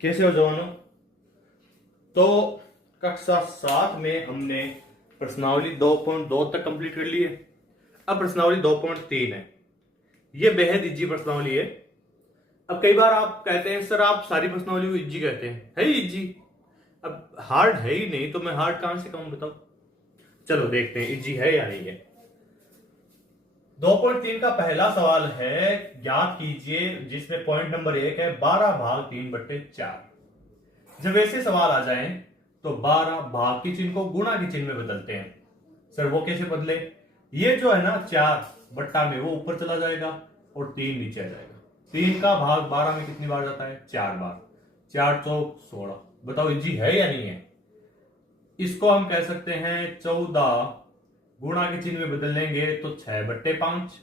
कैसे हो जवानों। तो कक्षा 7 में हमने प्रश्नावली 2.2 तक कंप्लीट कर ली है। अब प्रश्नावली 2.3 है। ये बेहद इजी प्रश्नावली है। अब कई बार आप कहते हैं सर आप सारी प्रश्नावली को इजी कहते हैं, है ही इजी। अब हार्ड है ही नहीं तो मैं हार्ड कहां से कहूं बताओ। चलो देखते हैं इजी है या नहीं है। 2.3 का पहला सवाल है, ज्ञात कीजिए, जिसमें पॉइंट नंबर 1 है 12 भाग 3/4। जब ऐसे सवाल आ जाएं तो 12 भाग के चिन्ह को गुणा के चिन्ह में बदलते हैं। सर वो कैसे बदले? ये जो है ना 4 बट्टा में वो ऊपर चला जाएगा और 3 नीचे आ जाएगा। 3 का भाग 12 में कितनी बार जाता है? 4 बार। 4 चौक 16। बताओ इजी है या नहीं है। इसको हम कह सकते हैं 14 गुणा के चिन्ह में बदल लेंगे तो 6/5।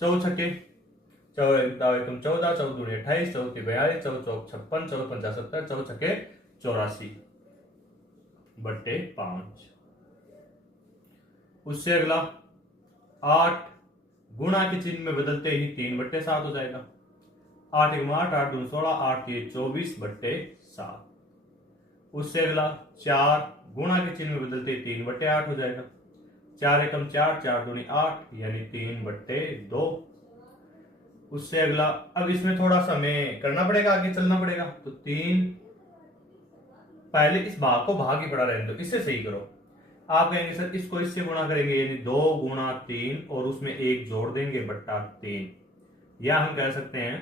चौ छके 14, 14 दूनी 28, 14 42, 14 चौक 56, 14 पंचा 70, 14 छके 84/5। उससे अगला 8 गुणा के चिन्ह में बदलते ही 3/7 हो जाएगा। 8 1 8, 8 2 16, 8 3 24/7। उससे अगला 4 गुणा के चिन्ह में बदलते ही 3/8 हो जाएगा। 4 1 4, 4 दूनी 8 यानी 3/2। उससे अगला, अब इसमें थोड़ा सा हमें करना पड़ेगा, आगे चलना पड़ेगा। तो 3, पहले इस भाग को भाग ही पड़ा रहने दो, इससे सही करो। आप कहेंगे सर इसको इससे गुणा करेंगे यानी 2 गुणा 3 और उसमें 1 जोड़ देंगे बट्टा 3। या हम कह सकते हैं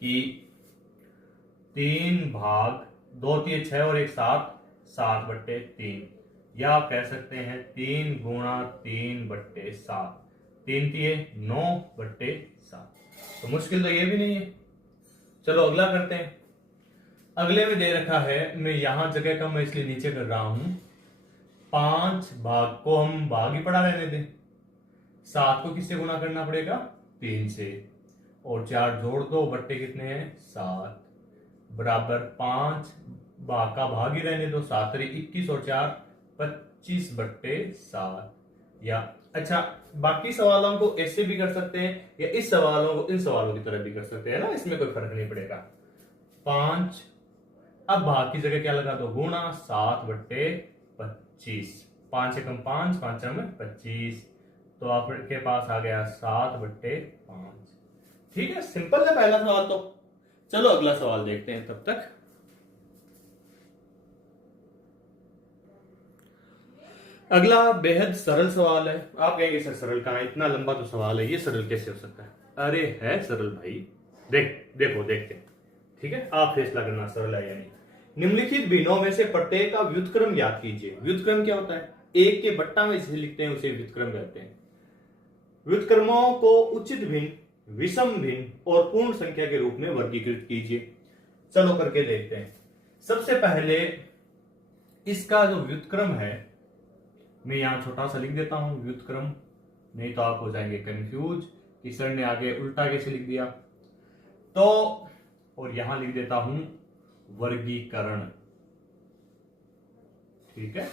कि 3 भाग 2 3 6 और 1 7, 7/3। या आप कह सकते हैं 3 गुणा 3/7, 3 3 9/7। तो मुश्किल तो ये भी नहीं है। चलो अगला करते हैं। अगले में दे रखा है, मैं यहां जगह कम है इसलिए नीचे कर रहा हूं। 5 भाग को हम भाग ही पड़ा रहने दें। 7 को किससे गुणा करना पड़ेगा? 3 से। और 4 जोड़ दो बट्टे कितने हैं? 7 बराबर 5 भाग का भाग ही रहने दो। 7 3 21 और 4 25/7। या अच्छा, बाकी सवालों को ऐसे भी कर सकते हैं या इस सवालों को इन सवालों की तरह भी कर सकते हैं ना, इसमें कोई फर्क नहीं पड़ेगा। 5, अब भाग की जगह क्या लगा दो? गुणा 7/25। 5 एकम 5, 5 में 25। तो आपके पास आ गया 7/5। ठीक है, सिंपल है पहला सवाल तो। चलो अगला सवाल देखते हैं तब तक। अगला बेहद सरल सवाल है। आप कहेंगे सर सरल कहां, इतना लंबा तो सवाल है, ये सरल कैसे हो सकता है? अरे है सरल भाई। देखो देखते हैं। ठीक है, आप फैसला करना सरल है या नहीं। निम्नलिखित भिन्नों में से प्रत्येक का व्युत्क्रम ज्ञात कीजिए। व्युत्क्रम क्या होता है? एक के बट्टा में जिसे लिखते हैं उसे व्युत्क्रम कहते हैं। व्युत्क्रमों को उचित भिन्न, विषम भिन्न और पूर्ण संख्या के रूप में वर्गीकृत कीजिए। चलो करके देखते हैं। सबसे पहले इसका जो व्युत्क्रम है, मैं यहां छोटा सा लिख देता हूं व्युत्क्रम, नहीं तो आप हो जाएंगे कंफ्यूज कि सर ने आगे उल्टा कैसे लिख दिया। तो और यहां लिख देता हूं वर्गीकरण। ठीक है,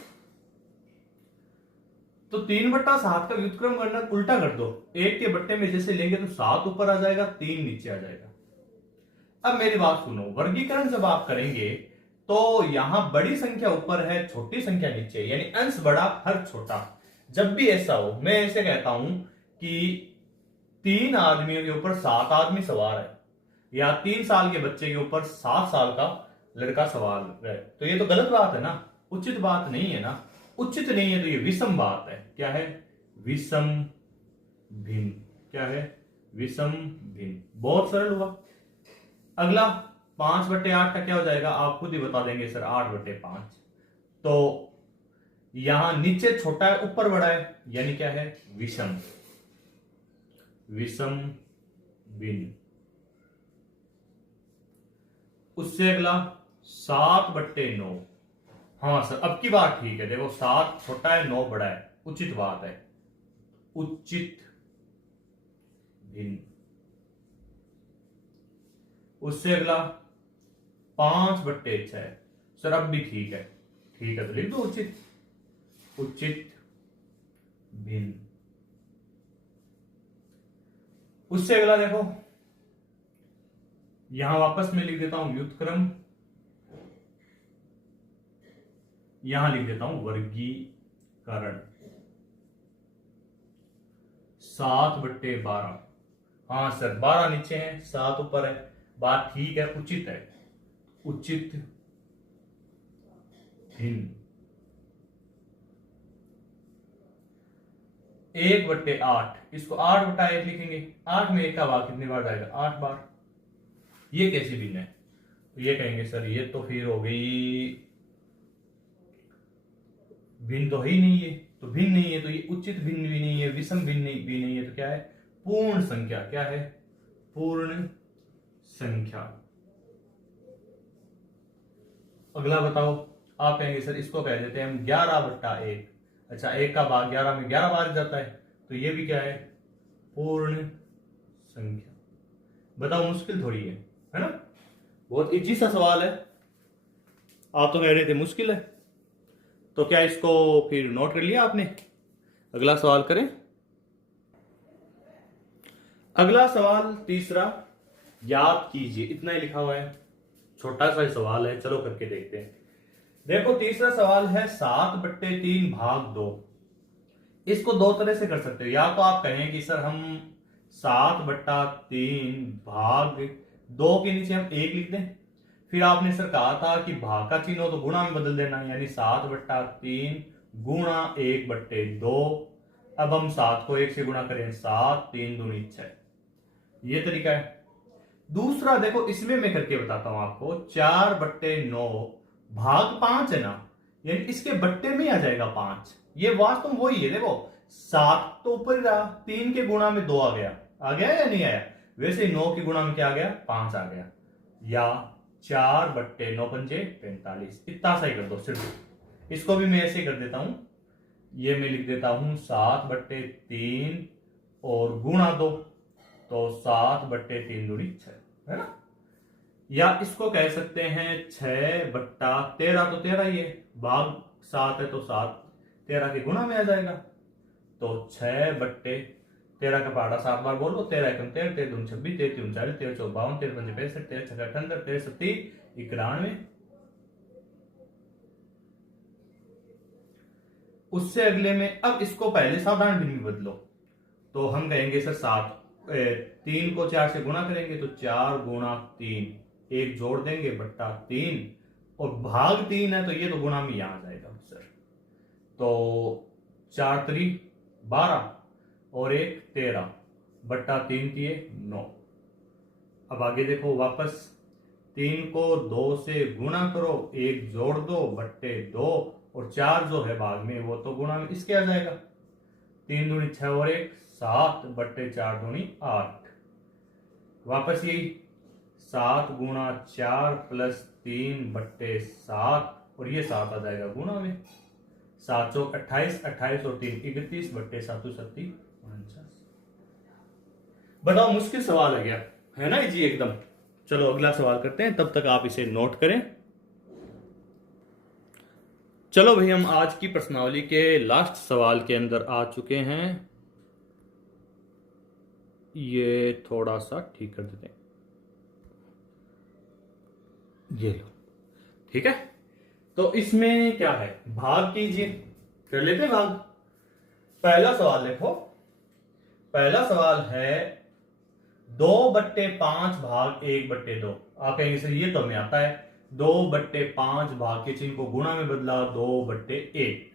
तो 3/7 का व्युत्क्रम करना उल्टा कर दो। एक के बट्टे में जैसे लेंगे तो 7 ऊपर आ जाएगा, 3 नीचे आ जाएगा। अब मेरी बात सुनो, वर्गीकरण जब आप करेंगे तो यहां बड़ी संख्या ऊपर है, छोटी संख्या नीचे, यानी अंश बड़ा हर छोटा। जब भी ऐसा हो, मैं ऐसे कहता हूं कि 3 आदमियों के ऊपर 7 आदमी सवार है, या 3 साल के बच्चे के ऊपर 7 साल का लड़का सवार है, तो ये तो गलत बात है ना, उचित बात नहीं है ना। उचित नहीं है तो ये विषम बात है। क्या है? विषम भिन्न। क्या है? विषम भिन्न। बहुत सरल हुआ। अगला 5/8 का क्या हो जाएगा? आप खुद ही बता देंगे सर 8/5। तो यहां नीचे छोटा है ऊपर बड़ा है, यानी क्या है? विषम। विषम भिन्न। उससे अगला 7/9। हाँ सर अब की बात ठीक है। देखो 7 छोटा है 9 बड़ा है, उचित बात है। उचित भिन्न। उससे अगला 5/6। सर अब भी ठीक है। ठीक है तो लिख दो उचित। उचित भिन्न। उससे अगला देखो यहां वापस मैं लिख देता हूं व्युत्क्रम, यहां लिख देता हूं वर्गीकरण। 7/12। हाँ सर, 12 नीचे है, 7 ऊपर है, बात ठीक है, उचित है। उचित भिन्न 1/8, इसको 8/1 लिखेंगे। 8 में 1 का भाग कितनी बार जाएगा? 8 बार। ये कैसी भिन्न है? तो ये कहेंगे सर ये तो फिर हो गई भिन्न, तो है ही नहीं, ये तो भिन्न नहीं है, तो ये उचित भिन्न भी नहीं है, विषम भिन्न भी नहीं है, तो क्या है? पूर्ण संख्या। क्या है? पूर्ण संख्या। अगला बताओ, आप कहेंगे सर इसको कह देते हैं हम 11/1। अच्छा, 1 का भाग 11 में 11 बार जाता है, तो ये भी क्या है? पूर्ण संख्या। बताओ, मुश्किल थोड़ी है ना? बहुत इजी सा सवाल है। आप तो कह रहे थे मुश्किल है, तो क्या इसको फिर नोट कर लिया आपने? अगला सवाल करें। अगला सवाल तीसरा, याद कीजिए, इतना ही लिखा हुआ है, छोटा सा सवाल है, चलो करके देखते हैं। देखो, तीसरा सवाल है 7/3 भाग 2। इसको दो तरह से कर सकते हो, या तो आप कहें कि सर हम 7/3 भाग 2 के नीचे हम 1 लिख दें, फिर आपने सर कहा था कि भाग का चिन्ह हो तो गुणा में बदल देना, यानी 7/3 गुणा 1/2। अब हम 7 को 1 से गुणा करें, 7 3 दूनी 6। ये तरीका है। दूसरा देखो, इसमें मैं करके बताता हूं आपको, 4/9 भाग 5 है ना, यानी इसके बट्टे में आ जाएगा 5। ये वास्तव में वही है। देखो, 7 तो ऊपर रहा, 3 के गुणा में 2 आ गया या नहीं आया? वैसे 9 के गुणा में क्या आ गया? 5 आ गया। या 4/9 पंजे 45, इतना सा ही कर दो सिर्फ। इसको भी मैं ऐसे कर देता हूं, ये मैं लिख देता हूं 7/3 और गुणा 2, तो 7/3 दूनी 6, है ना? या इसको कह सकते हैं 6/13, तो 13 ही है, भाग 7 है तो 7 13 के गुणा में आ जाएगा, तो 6/13 का पहाड़ा 7 बार बोलो, 13 एकम 13, 13 दूनी 26, 13 तीन 39, 13 चौक 52, 13 पंजे 65, 13 छक्का 78, 13 सत्ती 91। उससे अगले में, अब इसको पहले साधारण भिन्न में बदलो, तो हम कहेंगे सर 3 को 4 से गुणा करेंगे, तो 4 गुणा 3, 1 जोड़ देंगे बट्टा 3, और भाग 3 है तो ये तो गुणा में यहां आ जाएगा सर, तो 4 3 12 और 1 13 बट्टा 3 दिए 9। अब आगे देखो, वापस 3 को 2 से गुणा करो, 1 जोड़ दो बट्टे 2, और 4 जो है भाग में वो तो गुणा में इसके आ जाएगा, 3 दूनी 6 और 1 7 बट्टे 4 दूनी 8। वापस यही 7 गुणा 4 प्लस 3 बट्टे 7, और ये 7 आ जाएगा गुणा में, 7 चौक 28, 28 और 3 31 बट्टे 7 7 49। बताओ, मुश्किल सवाल है क्या? है ना जी एकदम। चलो अगला सवाल करते हैं, तब तक आप इसे नोट करें। चलो भाई, हम आज की प्रश्नावली के लास्ट सवाल के अंदर आ चुके हैं। ये थोड़ा सा ठीक कर देते हैं, ये लो, ठीक है। तो इसमें क्या है? भाग कीजिए, कर लेते हैं भाग। पहला सवाल देखो, पहला सवाल है 2/5 भाग 1/2। आप कहेंगे सर ये तो हमें आता है, 2/5 भाग के चिन्ह को गुणा में बदला, 2/1।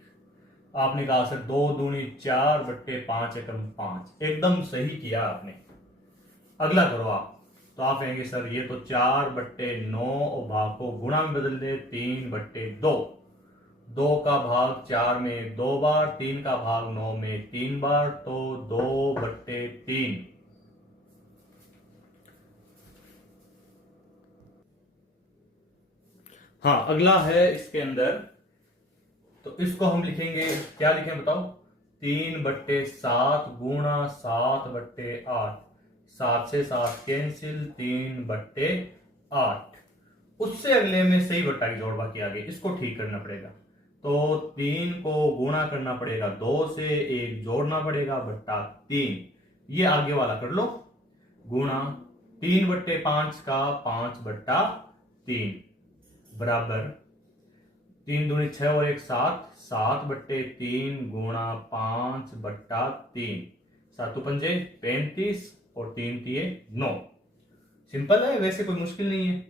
आपने कहा सर 2 दूनी 4 बट्टे 5 एकम 5, एकदम सही किया आपने। अगला करो आप, तो आप कहेंगे सर ये तो 4/9 और भाग को गुणा में बदल दे, 3/2। 2 का भाग 4 में 2 बार, 3 का भाग 9 में 3 बार, तो 2/3। हाँ, अगला है इसके अंदर, तो इसको हम लिखेंगे, क्या लिखें बताओ? 3/7 गुणा 7/8, 7 से 7 कैंसिल, 3/8। उससे अगले में सही बट्टा की जोड़ बाकी आ गई, इसको ठीक करना पड़ेगा, तो 3 को गुणा करना पड़ेगा 2 से, 1 जोड़ना पड़ेगा बट्टा 3। ये आगे वाला कर लो, गुणा 3/5 का 5/3 बराबर 3×2 6 और 1 7, 7/3 गुणा 5/3, 7×5 = 35 और 3×3 = 9। सिंपल है, वैसे कोई मुश्किल नहीं है।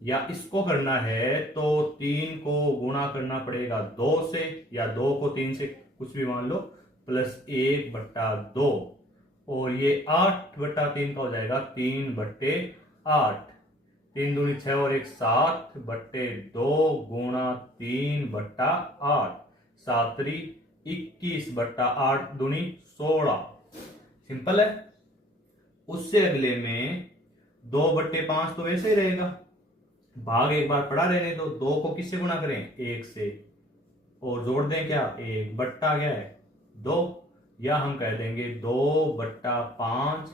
या इसको करना है तो 3 को गुणा करना पड़ेगा 2 से, या 2 को 3 से कुछ भी मान लो, +1/2, और ये 8/3 का हो जाएगा 3/8। 3×6 और 1 7/2 गुणा 3/8, 7×3 21/8 दूनी 16। सिंपल है। उससे अगले में 2/5 तो वैसे ही रहेगा, भाग एक बार पड़ा रहने तो 2 को किससे गुणा करें 1 से, और जोड़ दें क्या 1 बट्टा क्या है 2, या हम कह देंगे 2/5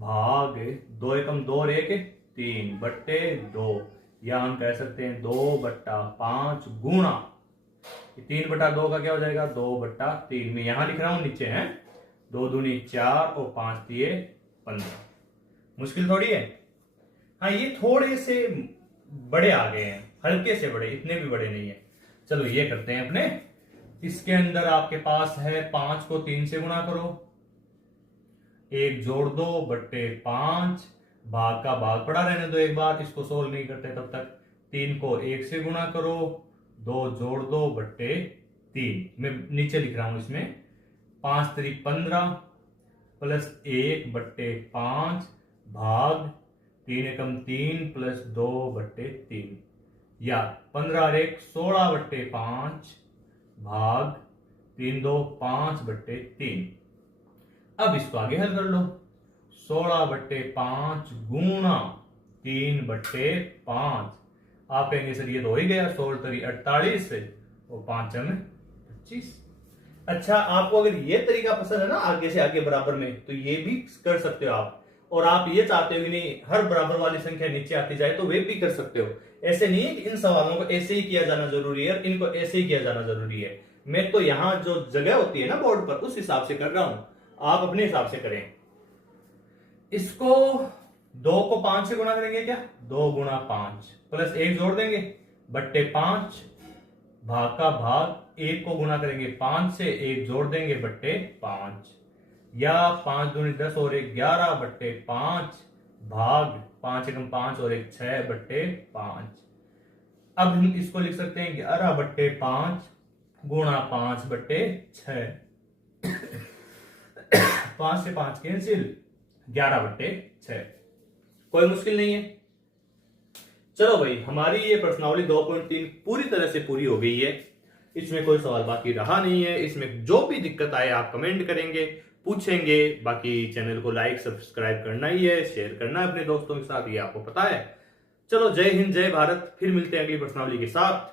भाग 2 एकम 2 और 1 3/2, या हम कह सकते हैं 2/5 गुणा 3/2 का क्या हो जाएगा 2/3। मैं यहां लिख रहा हूं नीचे है 2 दूनी 4 और 5 दिए 15। मुश्किल थोड़ी है। हाँ ये थोड़े से बड़े आ गए हैं, हल्के से बड़े, इतने भी बड़े नहीं है। चलो ये करते हैं अपने। इसके अंदर आपके पास है 5 को 3 से गुणा करो, 1 जोड़ 2/5, भाग का भाग पड़ा रहने दो एक बार, इसको सोल्व नहीं करते तब तक। 3 को 1 से गुणा करो, 2 जोड़ 2/3, मैं नीचे लिख रहा हूं इसमें 5×3 15 +1/5 भाग 3 एकम 3 +2/3, या 15 और 1 16/5 भाग 3×2 5/3। अब इसको आगे हल कर लो, 16/5 गुणा 3/5। आप कहेंगे सर ये तो हो ही गया, 16×3 48 और 5×25। अच्छा, आपको अगर ये तरीका पसंद है ना आगे से आगे बराबर में, तो ये भी कर सकते हो आप। और आप ये चाहते हो कि नहीं हर बराबर वाली संख्या नीचे आती जाए, तो वे भी कर सकते हो। ऐसे नहीं है कि इन सवालों को ऐसे ही किया जाना जरूरी है, इनको ऐसे ही किया जाना जरूरी है। मैं तो यहां जो जगह होती है ना बोर्ड पर, उस हिसाब से कर रहा हूं, आप अपने हिसाब से करें। इसको 2 को 5 से गुणा करेंगे क्या, 2 गुणा 5 प्लस 1 जोड़ देंगे /5, भाग का भाग 1 को गुणा करेंगे 5 से, 1 जोड़ देंगे /5, या 5 दूनी 10 और 1 11/5 भाग 5 एकम 5 और 1 6/5। अब हम इसको लिख सकते हैं 11/5 गुणा 5/6। 5 से 5 कैंसिल, 11/6। कोई मुश्किल नहीं है। चलो भाई, हमारी ये प्रश्नावली 2.3 पूरी तरह से पूरी हो गई है। इसमें कोई सवाल बाकी रहा नहीं है। इसमें जो भी दिक्कत आए आप कमेंट करेंगे, पूछेंगे। बाकी चैनल को लाइक सब्सक्राइब करना ही है, शेयर करना है अपने दोस्तों के साथ, ये आपको पता है। चलो, जय हिंद जय भारत। फिर मिलते हैं अगली प्रश्नावली के साथ।